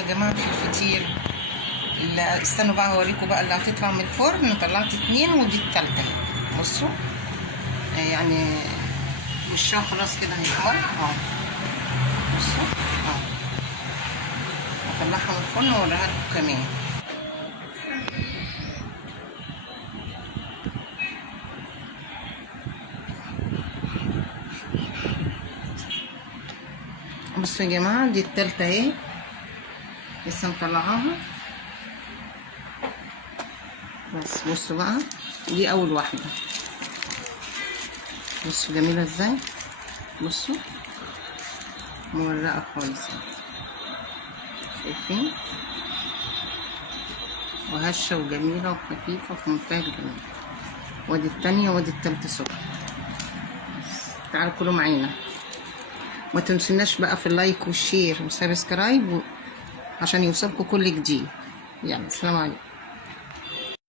يا جماعه في الفطير. استنوا بقى هوريكم بقى اللي هتطلع من الفرن. طلعت 2 ودي التالتة اهي. بصوا يعني وشها خلاص كده هيحمر اهو. بصوا اهو. هطلعها من الفرن واوريها لكم كمان. بصوا يا جماعه دي التالتة اهي، لسه مطلعاها. بس بصوا بقى دي اول واحده. بصوا جميله ازاي، بصوا مورقه خالص شايفين، وهشه وجميله وخفيفه في منتهى الجمال. وادي التانية وادي التالتة سكر. تعالوا كلوا معانا، ما تنسوناش بقى في اللايك والشير والسبسكرايب عشان يوصلكوا كل جديد. يلا سلام عليكم.